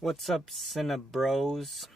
What's up, Cinebros?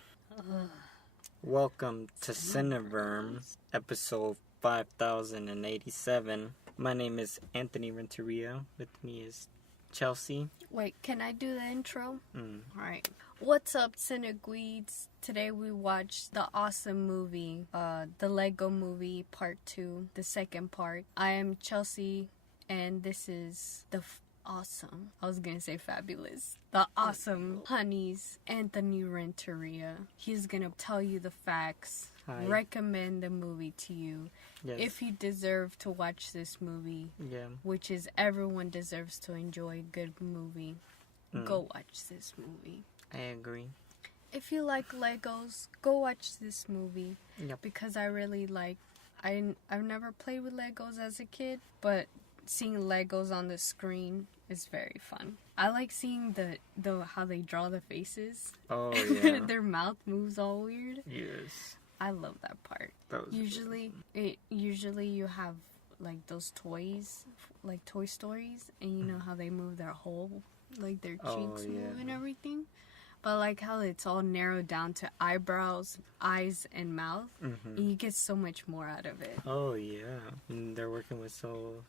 Welcome to Cineverm, episode 5087. My name is Anthony Renteria. With me is Chelsea. Wait, can I do the intro? Mm. Alright. What's up, Cinegweeds? Today we watched the awesome movie, the Lego Movie Part 2, the second part. I am Chelsea, and this is the awesome, I was gonna say fabulous, the awesome honeys, Anthony Renteria. He's gonna tell you the facts, recommend the movie to you. Yes. If you deserve to watch this movie, Yeah. which is everyone deserves to enjoy a good movie, go watch this movie. I agree. If you like Legos, go watch this movie. Yep. Because I really like, I've never played with Legos as a kid, but seeing Legos on the screen is very fun. I like seeing the how they draw the faces. Oh, yeah. Their mouth moves all weird. Yes. I love that part. That was Usually you have like those toys, like Toy Stories, and you know how they move their whole, like their cheeks move and everything. But like how it's all narrowed down to eyebrows, eyes, and mouth, and you get so much more out of it. Oh, yeah. And they're working with so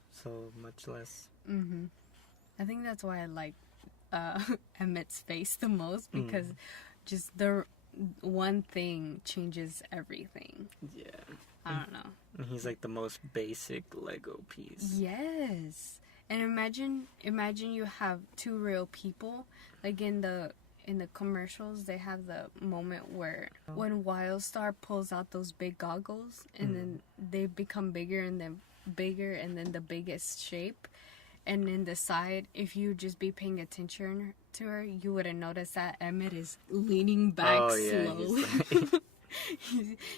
much less. I think that's why I like Emmett's face the most, because just the one thing changes everything. Yeah. I don't know. And he's like the most basic Lego piece. Yes. And imagine you have two real people, like in the commercials, they have the moment where when Wildstar pulls out those big goggles and then they become bigger and then the biggest shape. And in the side, if you just be paying attention to her, you would have noticed that Emmett is leaning back slowly.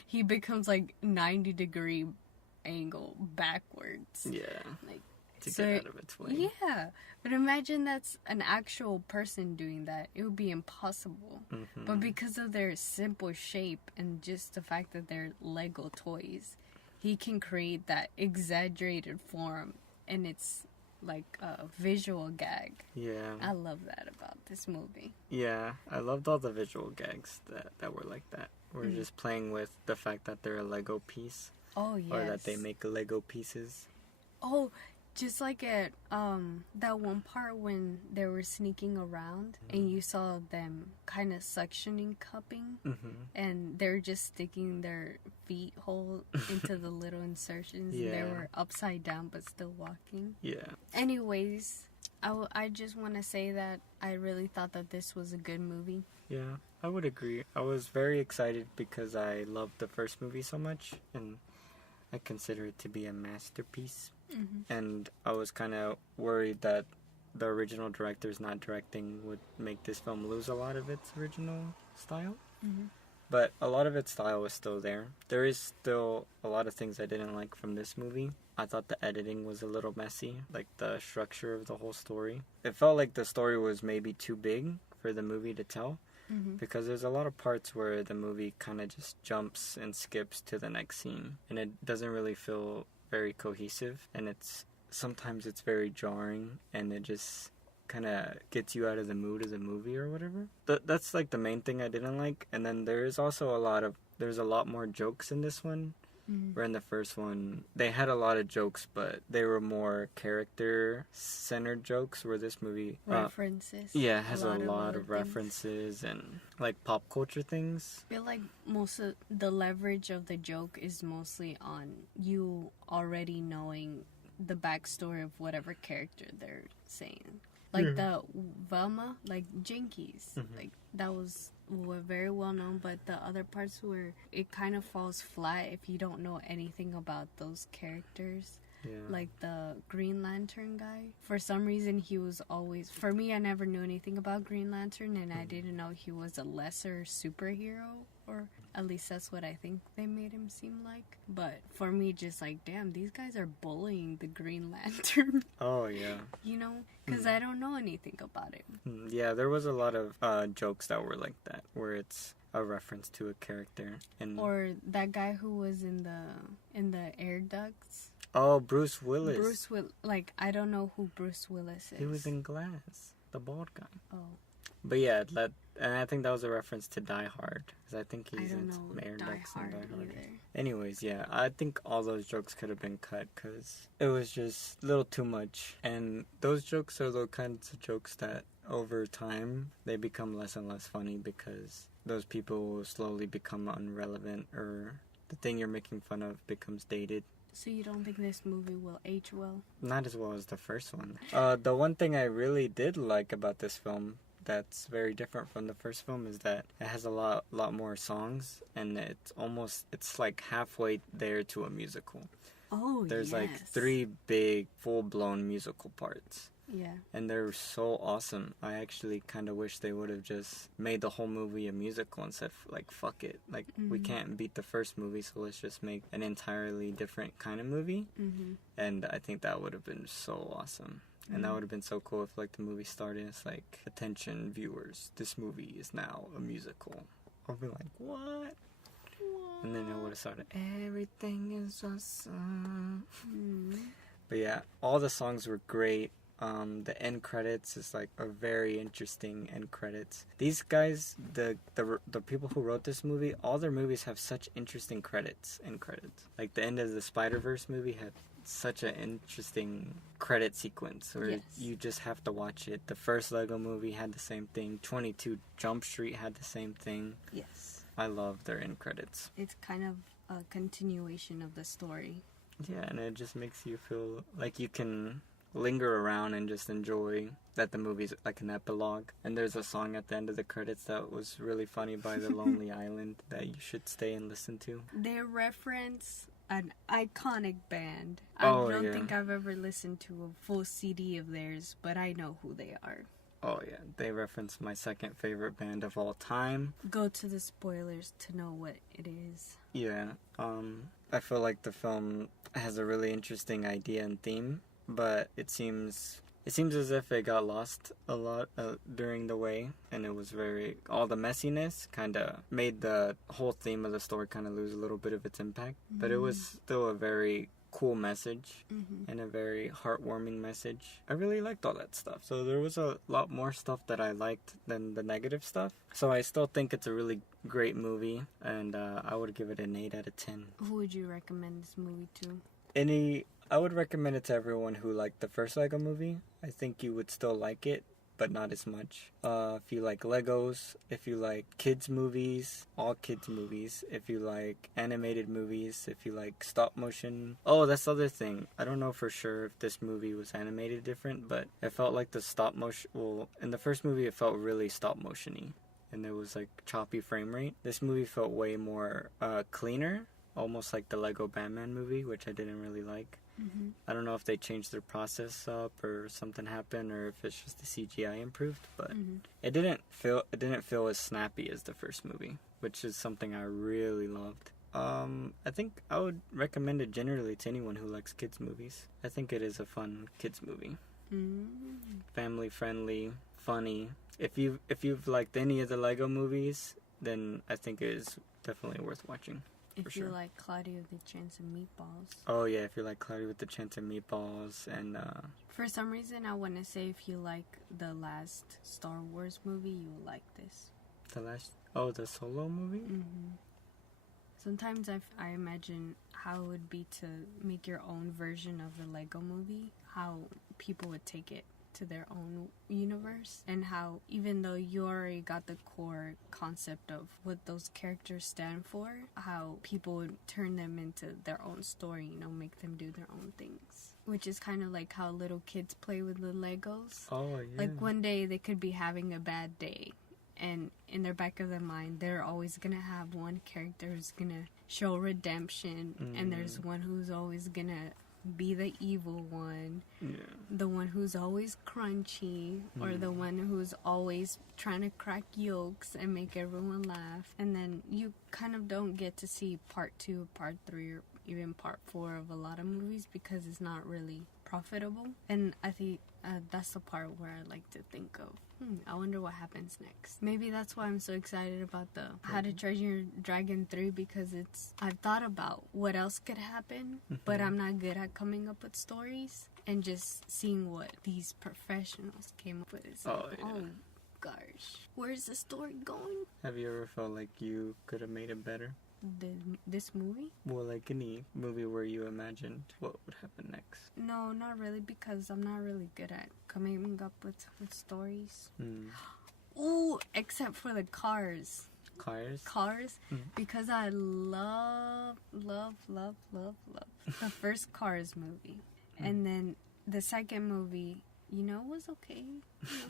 He becomes like 90-degree angle backwards. Yeah. Like, to get out of its way. Yeah. But imagine that's an actual person doing that. It would be impossible. But because of their simple shape and just the fact that they're Lego toys, he can create that exaggerated form, and it's like a visual gag. Yeah. I love that about this movie. Yeah, I loved all the visual gags that were like that. We're just playing with the fact that they're a Lego piece. Oh, yes. Or that they make Lego pieces. Oh, just like at that one part when they were sneaking around and you saw them kind of suctioning cupping and they're just sticking their feet hole into the little insertions and they were upside down but still walking. Yeah. Anyways, I just want to say that I really thought that this was a good movie. Yeah, I would agree. I was very excited because I loved the first movie so much and I consider it to be a masterpiece. And I was kind of worried that the original director's not directing would make this film lose a lot of its original style. But a lot of its style was still there. There is still a lot of things I didn't like from this movie. I thought the editing was a little messy, like the structure of the whole story. It felt like the story was maybe too big for the movie to tell. Because there's a lot of parts where the movie kind of just jumps and skips to the next scene. And it doesn't really feel very cohesive. And sometimes it's very jarring. And it just kind of gets you out of the mood of the movie or whatever. That's like the main thing I didn't like. And then there's also there's a lot more jokes in this one. Where in the first one, they had a lot of jokes, but they were more character-centered jokes, where this movie... references. Yeah, it has a lot of references and, like, pop culture things. I feel like most of the leverage of the joke is mostly on you already knowing the backstory of whatever character they're saying. Like the Velma, like Jinkies, like that was very well known, but the other parts where it kind of falls flat if you don't know anything about those characters. Yeah. Like the Green Lantern guy. For some reason, he was always... For me, I never knew anything about Green Lantern, and I didn't know he was a lesser superhero, or at least that's what I think they made him seem like. But for me, just like, damn, these guys are bullying the Green Lantern. Oh, yeah. You know? Because I don't know anything about him. Yeah, there was a lot of jokes that were like that, where it's a reference to a character. Or that guy who was in the air ducts. Oh, Bruce Willis. Like, I don't know who Bruce Willis is. He was in Glass, the bald guy. Oh. But yeah, and I think that was a reference to Die Hard, because I think I he's don't in know Mayor Die Lex and Hard Die Hard. either. Anyways, yeah, I think all those jokes could have been cut because it was just a little too much. And those jokes are the kinds of jokes that over time they become less and less funny because those people will slowly become irrelevant, or the thing you're making fun of becomes dated. So you don't think this movie will age well? Not as well as the first one. The one thing I really did like about this film that's very different from the first film is that it has a lot more songs, and it's like halfway there to a musical. Oh, There's yes. like 3 big full-blown musical parts. Yeah. And they're so awesome. I actually kind of wish they would have just made the whole movie a musical and said, like, fuck it. Like, we can't beat the first movie, so let's just make an entirely different kind of movie. And I think that would have been so awesome. And that would have been so cool if, like, the movie started. It's like, attention, viewers, this movie is now a musical. I'll be like, what? And then it would have started, everything is awesome. But yeah, all the songs were great. The end credits is like a very interesting end credits. These guys, the people who wrote this movie, all their movies have such interesting end credits. Like the end of the Spider-Verse movie had such an interesting credit sequence where you just have to watch it. The first Lego movie had the same thing. 22 Jump Street had the same thing. Yes. I love their end credits. It's kind of a continuation of the story. Yeah, and it just makes you feel like you can linger around and just enjoy that the movie's like an epilogue. And there's a song at the end of the credits that was really funny by The Lonely Island that you should stay and listen to. They reference an iconic band. I don't think I've ever listened to a full CD of theirs, but I know who they are. Oh yeah, they reference my second favorite band of all time. Go to the spoilers to know what it is. Yeah, I feel like the film has a really interesting idea and theme, but it seems as if it got lost a lot during the way, and it was all the messiness kind of made the whole theme of the story kind of lose a little bit of its impact. But it was still a very cool message and a very heartwarming message. I really liked all that stuff. So there was a lot more stuff that I liked than the negative stuff. So I still think it's a really great movie, and I would give it an 8 out of 10. Who would you recommend this movie to? I would recommend it to everyone who liked the first Lego movie. I think you would still like it, but not as much. If you like Legos, if you like kids movies, all kids movies, if you like animated movies, if you like stop motion. Oh, that's the other thing. I don't know for sure if this movie was animated different, but it felt like the stop motion, well, in the first movie it felt really stop motion-y, and it was like choppy frame rate. This movie felt way more cleaner, almost like the Lego Batman movie, which I didn't really like. I don't know if they changed their process up or something happened, or if it's just the CGI improved, but it didn't feel as snappy as the first movie, which is something I really loved. I think I would recommend it generally to anyone who likes kids movies. I think it is a fun kids movie. Family friendly, funny. If you've liked any of the Lego movies, then I think it is definitely worth watching. If you like Cloudy with a Chance of Meatballs. Oh yeah, if you like Cloudy with a Chance of Meatballs, and for some reason I want to say if you like the last Star Wars movie, you will like this. The Solo movie? Sometimes I imagine how it would be to make your own version of the Lego movie, how people would take it to their own universe, and how even though you already got the core concept of what those characters stand for, how people would turn them into their own story, make them do their own things, which is kind of like how little kids play with the Legos. Oh yeah, like one day they could be having a bad day, and in their back of their mind they're always gonna have one character who's gonna show redemption, and there's one who's always gonna be the evil one, the one who's always crunchy, or the one who's always trying to crack yolks and make everyone laugh. And then you kind of don't get to see part 2, part 3, or even part 4 of a lot of movies because it's not really profitable. And I think that's the part where I like to think of, I wonder what happens next. Maybe that's why I'm so excited about the How to Train Your Dragon 3, because I've thought about what else could happen, but I'm not good at coming up with stories, and just seeing what these professionals came up with is gosh, where's the story going? Have you ever felt like you could have made it better? This movie? Well, like any movie where you imagined what would happen next. No, not really, because I'm not really good at coming up with stories. Ooh, except for the Cars. Cars? Because I love the first Cars movie. And then the second movie, was okay.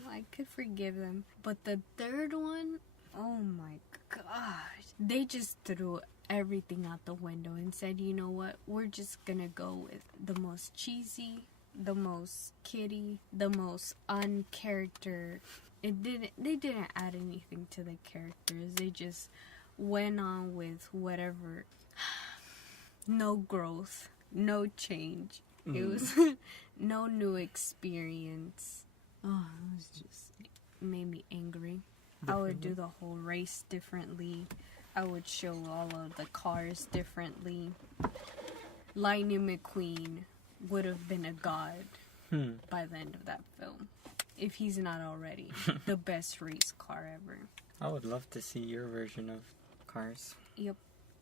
I could forgive them. But the third one, oh my gosh. They just threw everything out the window and said, you know what? We're just gonna go with the most cheesy, the most kiddie, the most uncharacter. They didn't add anything to the characters. They just went on with whatever. No growth, no change. It was no new experience. Oh, it was just made me angry. I would do the whole race differently. I would show all of the cars differently. Lightning McQueen would have been a god by the end of that film. If he's not already the best race car ever. I would love to see your version of Cars. Yep.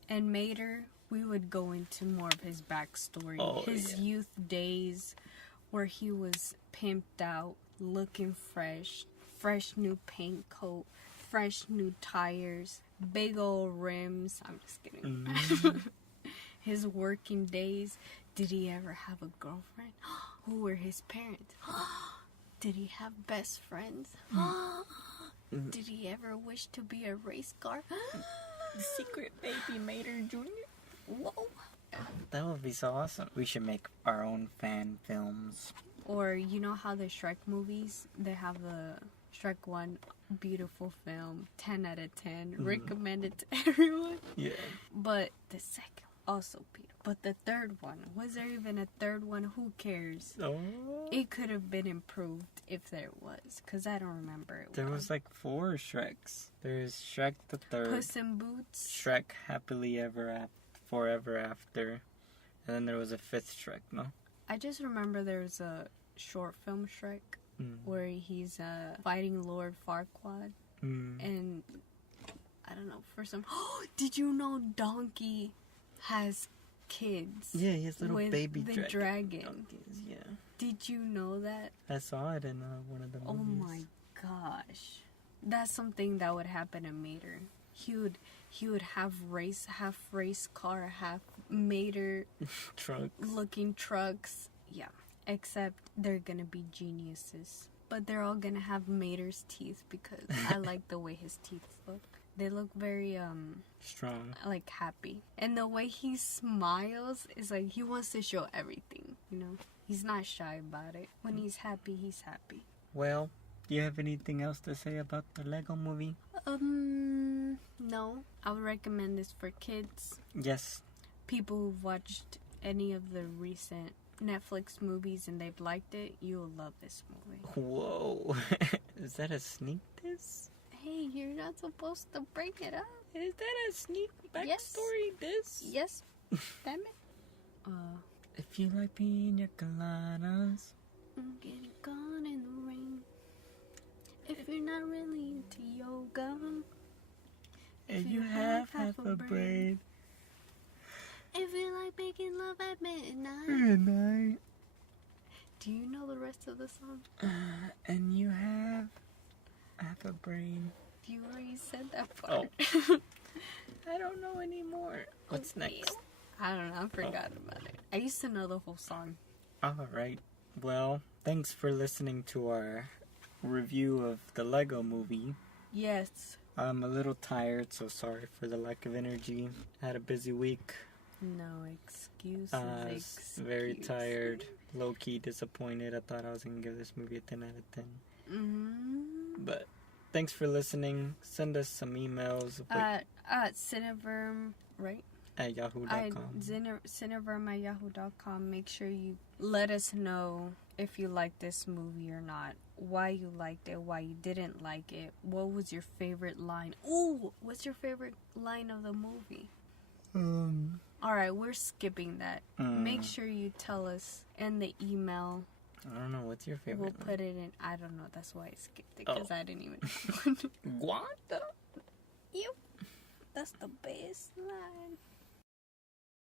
And Mater, we would go into more of his backstory. His youth days where he was pimped out, looking fresh new paint coat, fresh new tires, big old rims. I'm just kidding. His working days. Did he ever have a girlfriend? Who were his parents? Did he have best friends? Did he ever wish to be a race car? The secret baby Mater Jr.? Whoa. That would be so awesome. We should make our own fan films. Or you know how the Shrek movies, they have the Shrek 1, beautiful film, 10 out of 10, recommended to everyone. Yeah. But the second, also beautiful. But the third one, was there even a third one? Who cares? Oh. It could have been improved if there was, because I don't remember it. There was like 4 Shreks. There's Shrek the Third. Puss in Boots. Shrek Happily Forever After. And then there was a 5th Shrek, no? I just remember there was a short film Shrek where he's fighting Lord Farquaad. And I don't know, for some... Did you know Donkey has kids? Yeah, he has little baby the dragon. Donkeys, yeah. Did you know that? I saw it in one of the movies. Oh my gosh. That's something that would happen to Mater. He would have half race car, half Mater trucks. Looking trucks. Yeah. Except they're gonna be geniuses. But they're all gonna have Mater's teeth because I like the way his teeth look. They look very strong, like happy. And the way he smiles is like he wants to show everything, He's not shy about it. When he's happy, he's happy. Well, do you have anything else to say about the Lego movie? No. I would recommend this for kids. Yes. People who've watched any of the recent Netflix movies and they've liked it, you'll love this movie. Whoa. Is that a sneak diss? Hey, you're not supposed to bring it up. Is that a sneak backstory diss? Yes. Damn it. If you like pina coladas, I'm getting gone in the rain. If you're not really into yoga, and you have half a brain. If you like making love at midnight. Do you know the rest of the song? And you have half a brain. You already said that part. Oh. I don't know anymore. What's next? I don't know. I forgot about it. I used to know the whole song. Alright. Well, thanks for listening to our review of the Lego movie. Yes. I'm a little tired, so sorry for the lack of energy. Had a busy week. No excuses. I was very tired. Low-key disappointed. I thought I was going to give this movie a 10 out of 10. But thanks for listening. Send us some emails. At Cineverm, right? At yahoo.com. Cineverm at yahoo.com. Make sure you let us know if you like this movie or not. Why you liked it, why you didn't like it. What was your favorite line? Ooh, what's your favorite line of the movie? Alright, we're skipping that. Make sure you tell us in the email I don't know. What's your favorite? We'll put it in. I don't know. That's why I skipped it because I didn't even. What? Yep. That's the best line.